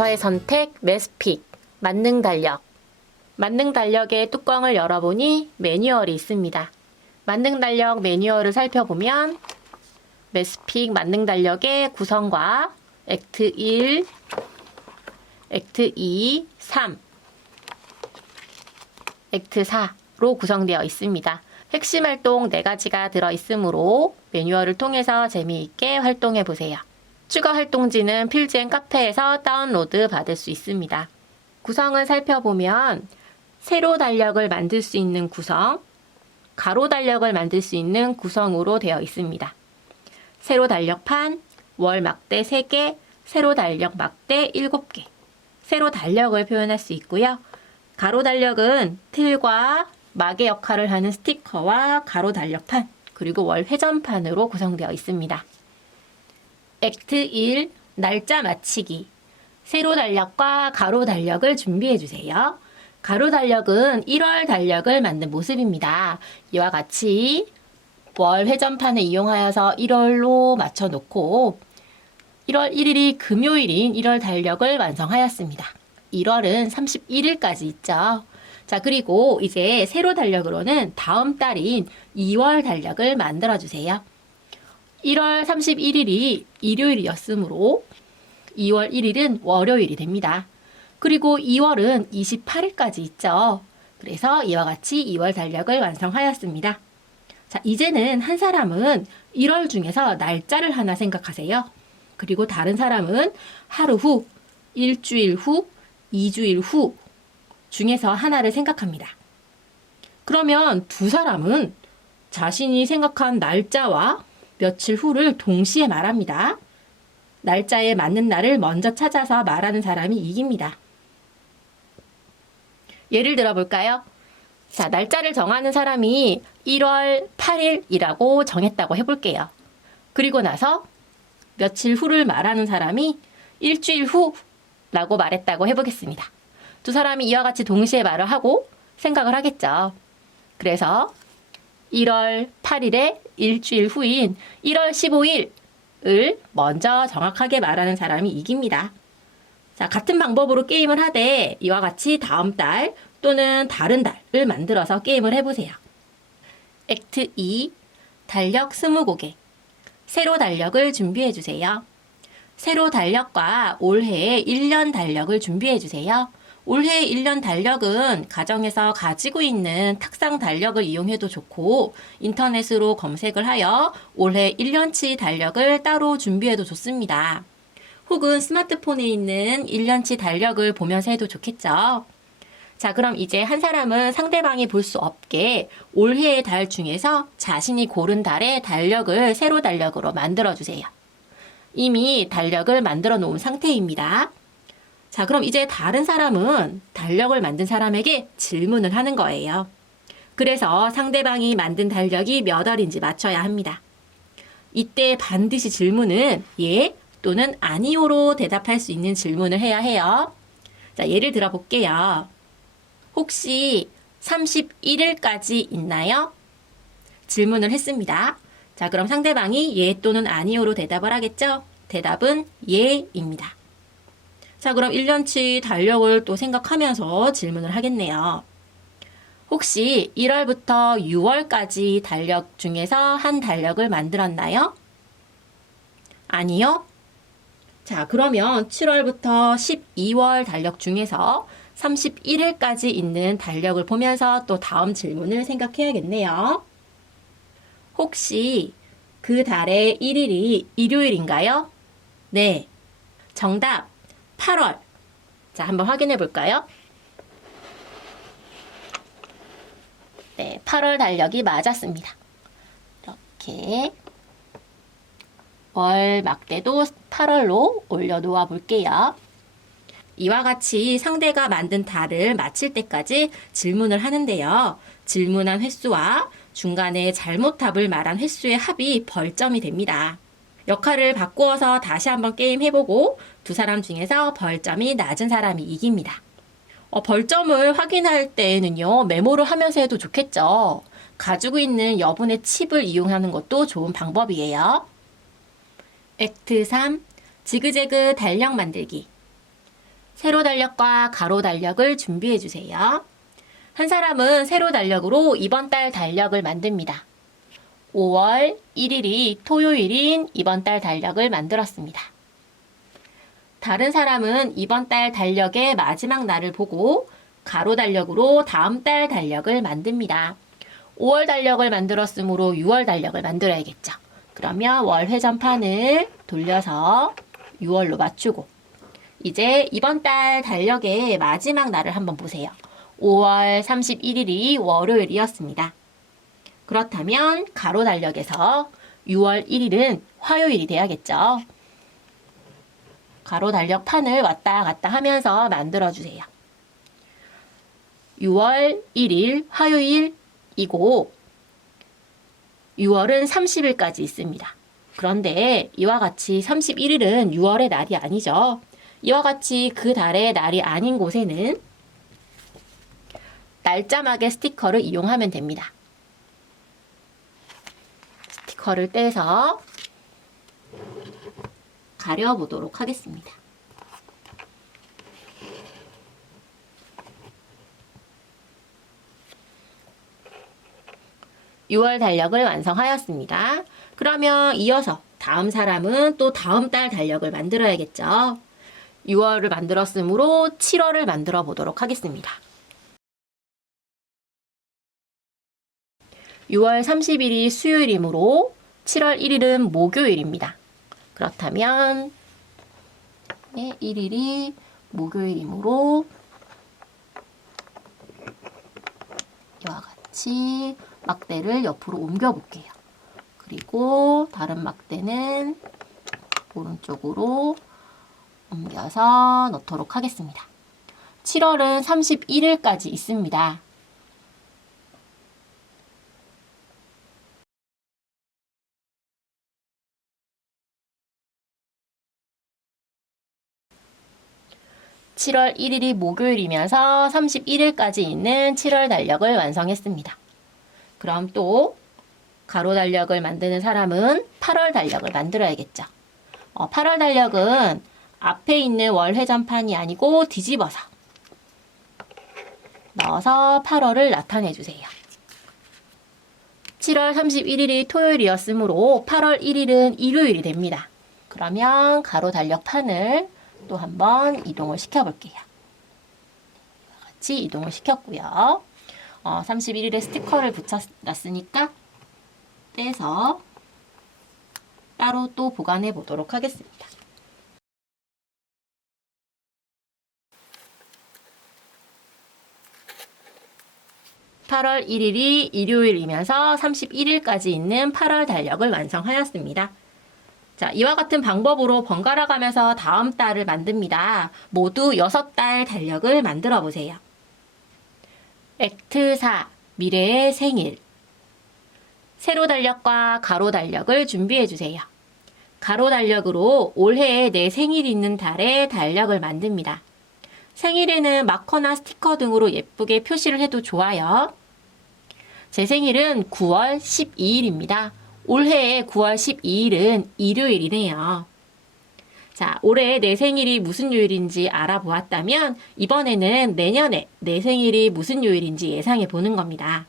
데이터의 선택, 매스픽, 만능 달력. 만능 달력의 뚜껑을 열어보니 매뉴얼이 있습니다. 만능 달력 매뉴얼을 살펴보면 매스픽 만능 달력의 구성과 액트 1, 액트 2, 3, 액트 4로 구성되어 있습니다. 핵심 활동 4가지가 들어 있으므로 매뉴얼을 통해서 재미있게 활동해 보세요. 추가 활동지는 필즈앤 카페에서 다운로드 받을 수 있습니다. 구성을 살펴보면 세로 달력을 만들 수 있는 구성, 가로 달력을 만들 수 있는 구성으로 되어 있습니다. 세로 달력판, 월 막대 3개, 세로 달력 막대 7개. 세로 달력을 표현할 수 있고요. 가로 달력은 틀과 막의 역할을 하는 스티커와 가로 달력판, 그리고 월 회전판으로 구성되어 있습니다. 액트 1 날짜 맞히기. 세로 달력과 가로 달력을 준비해 주세요. 가로 달력은 1월 달력을 만든 모습입니다. 이와 같이 월 회전판을 이용하여서 1월로 맞춰 놓고 1월 1일이 금요일인 1월 달력을 완성하였습니다. 1월은 31일까지 있죠. 자, 그리고 이제 세로 달력으로는 다음 달인 2월 달력을 만들어 주세요. 1월 31일이 일요일이었으므로 2월 1일은 월요일이 됩니다. 그리고 2월은 28일까지 있죠. 그래서 이와 같이 2월 달력을 완성하였습니다. 자, 이제는 한 사람은 1월 중에서 날짜를 하나 생각하세요. 그리고 다른 사람은 하루 후, 일주일 후, 2주일 후 중에서 하나를 생각합니다. 그러면 두 사람은 자신이 생각한 날짜와 며칠 후를 동시에 말합니다. 날짜에 맞는 날을 먼저 찾아서 말하는 사람이 이깁니다. 예를 들어 볼까요? 자, 날짜를 정하는 사람이 1월 8일이라고 정했다고 해볼게요. 그리고 나서 며칠 후를 말하는 사람이 일주일 후라고 말했다고 해보겠습니다. 두 사람이 이와 같이 동시에 말을 하고 생각을 하겠죠. 그래서 1월 8일에 일주일 후인 1월 15일을 먼저 정확하게 말하는 사람이 이깁니다. 자, 같은 방법으로 게임을 하되 이와 같이 다음 달 또는 다른 달을 만들어서 게임을 해보세요. 액트 2 달력 20곡에 세로 달력을 준비해 주세요. 세로 달력과 올해의 1년 달력을 준비해 주세요. 올해 1년 달력은 가정에서 가지고 있는 탁상 달력을 이용해도 좋고 인터넷으로 검색을 하여 올해 1년치 달력을 따로 준비해도 좋습니다. 혹은 스마트폰에 있는 1년치 달력을 보면서 해도 좋겠죠. 자, 그럼 이제 한 사람은 상대방이 볼 수 없게 올해의 달 중에서 자신이 고른 달의 달력을 세로 달력으로 만들어 주세요. 이미 달력을 만들어 놓은 상태입니다. 자, 그럼 이제 다른 사람은 달력을 만든 사람에게 질문을 하는 거예요. 그래서 상대방이 만든 달력이 몇 월인지 맞춰야 합니다. 이때 반드시 질문은 예 또는 아니오로 대답할 수 있는 질문을 해야 해요. 자, 예를 들어 볼게요. 혹시 31일까지 있나요? 질문을 했습니다. 자, 그럼 상대방이 예 또는 아니오로 대답을 하겠죠? 대답은 예입니다. 자, 그럼 1년치 달력을 또 생각하면서 질문을 하겠네요. 혹시 1월부터 6월까지 달력 중에서 한 달력을 만들었나요? 아니요. 자, 그러면 7월부터 12월 달력 중에서 31일까지 있는 달력을 보면서 또 다음 질문을 생각해야겠네요. 혹시 그 달의 1일이 일요일인가요? 네. 정답 8월. 자, 한번 확인해 볼까요? 네, 8월 달력이 맞았습니다. 이렇게 월 막대도 8월로 올려 놓아 볼게요. 이와 같이 상대가 만든 달을 마칠 때까지 질문을 하는데요. 질문한 횟수와 중간에 잘못 답을 말한 횟수의 합이 벌점이 됩니다. 역할을 바꾸어서 다시 한번 게임 해보고 두 사람 중에서 벌점이 낮은 사람이 이깁니다. 어, 벌점을 확인할 때에는요, 메모를 하면서 해도 좋겠죠. 가지고 있는 여분의 칩을 이용하는 것도 좋은 방법이에요. 액트 3. 지그재그 달력 만들기. 세로 달력과 가로 달력을 준비해 주세요. 한 사람은 세로 달력으로 이번 달 달력을 만듭니다. 5월 1일이 토요일인 이번 달 달력을 만들었습니다. 다른 사람은 이번 달 달력의 마지막 날을 보고 가로 달력으로 다음 달 달력을 만듭니다. 5월 달력을 만들었으므로 6월 달력을 만들어야겠죠. 그러면 월 회전판을 돌려서 6월로 맞추고 이제 이번 달 달력의 마지막 날을 한번 보세요. 5월 31일이 월요일이었습니다. 그렇다면 가로 달력에서 6월 1일은 화요일이 돼야겠죠. 가로 달력 판을 왔다 갔다 하면서 만들어 주세요. 6월 1일 화요일이고 6월은 30일까지 있습니다. 그런데 이와 같이 31일은 6월의 날이 아니죠. 이와 같이 그 달의 날이 아닌 곳에는 날짜막의 스티커를 이용하면 됩니다. 스티커를 떼서 가려보도록 하겠습니다. (6월) 달력을 완성하였습니다. 그러면 이어서 다음 사람은 또 다음 달 달력을 만들어야겠죠. 6월을 만들었으므로 7월을 만들어 보도록 하겠습니다. 6월 30일이 수요일이므로 7월 1일은 목요일입니다. 그렇다면 1일이 목요일이므로 이와 같이 막대를 옆으로 옮겨 볼게요. 그리고 다른 막대는 오른쪽으로 옮겨서 넣도록 하겠습니다. 7월은 31일까지 있습니다. (7월 1일이) 목요일이면서 (31일까지) 있는 (7월) 달력을 완성했습니다. 그럼 또 가로 달력을 만드는 사람은 8월 달력을 만들어야겠죠. 어, 8월 달력은 앞에 있는 월 회전판이 아니고 뒤집어서 넣어서 8월을 나타내 주세요. 7월 31일이 토요일이었으므로 8월 1일은 일요일이 됩니다. 그러면 가로 달력 판을 또 한번 이동을 시켜 볼게요. 같이 이동을 시켰고요. 어, 31일에 스티커를 붙여놨으니까 떼서 따로 또 보관해 보도록 하겠습니다. (8월 1일이) 일요일이면서 (31일까지) 있는 (8월) 달력을 완성하였습니다. 자, 이와 같은 방법으로 번갈아 가면서 다음 달을 만듭니다. 모두 6달 달력을 만들어 보세요. 액트 4 미래의 생일 세로 달력과 가로 달력을 준비해 주세요. 가로 달력으로 올해에 내 생일이 있는 달에 달력을 만듭니다. 생일에는 마커나 스티커 등으로 예쁘게 표시를 해도 좋아요. 제 생일은 9월 12일입니다. 올해의 9월 12일은 일요일이네요. 자, 올해 내 생일이 무슨 요일인지 알아보았다면 이번에는 내년에 내 생일이 무슨 요일인지 예상해 보는 겁니다.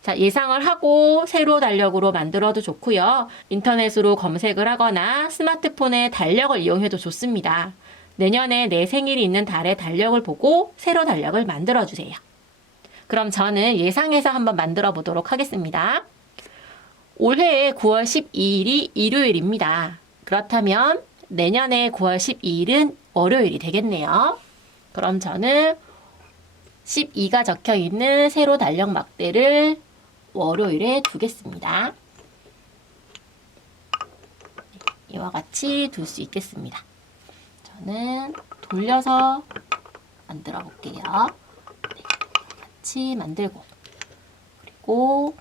자, 예상을 하고 세로 달력으로 만들어도 좋고요. 인터넷으로 검색을 하거나 스마트폰의 달력을 이용해도 좋습니다. 내년에 내 생일이 있는 달의 달력을 보고 세로 달력을 만들어 주세요. 그럼 저는 예상해서 한번 만들어 보도록 하겠습니다. 올해의 9월 12일이 일요일입니다. 그렇다면 내년에 9월 12일은 월요일이 되겠네요. 그럼 저는 12가 적혀 있는 세로 달력 막대를 월요일에 두겠습니다. 이와 같이 둘 수 있겠습니다. 저는 돌려서 만들어 볼게요. 네, 같이 만들고 그리고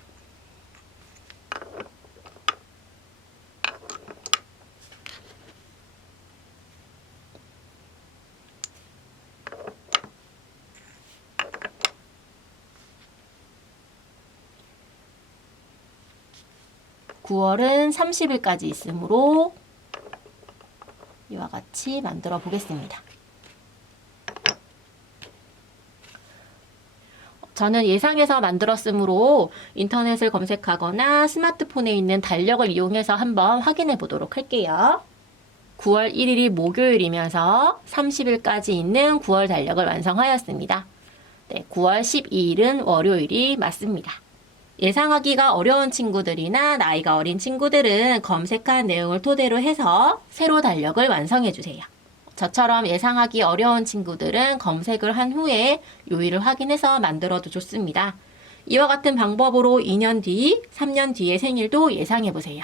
9월은 30일까지 있으므로 이와 같이 만들어 보겠습니다. 저는 예상해서 만들었으므로 인터넷을 검색하거나 스마트폰에 있는 달력을 이용해서 한번 확인해 보도록 할게요. 9월 1일이 목요일이면서 30일까지 있는 9월 달력을 완성하였습니다. 네, 9월 12일은 월요일이 맞습니다. 예상하기가 어려운 친구들이나 나이가 어린 친구들은 검색한 내용을 토대로 해서 새로 달력을 완성해 주세요. 저처럼 예상하기 어려운 친구들은 검색을 한 후에 요일을 확인해서 만들어도 좋습니다. 이와 같은 방법으로 2년 뒤, 3년 뒤의 생일도 예상해 보세요.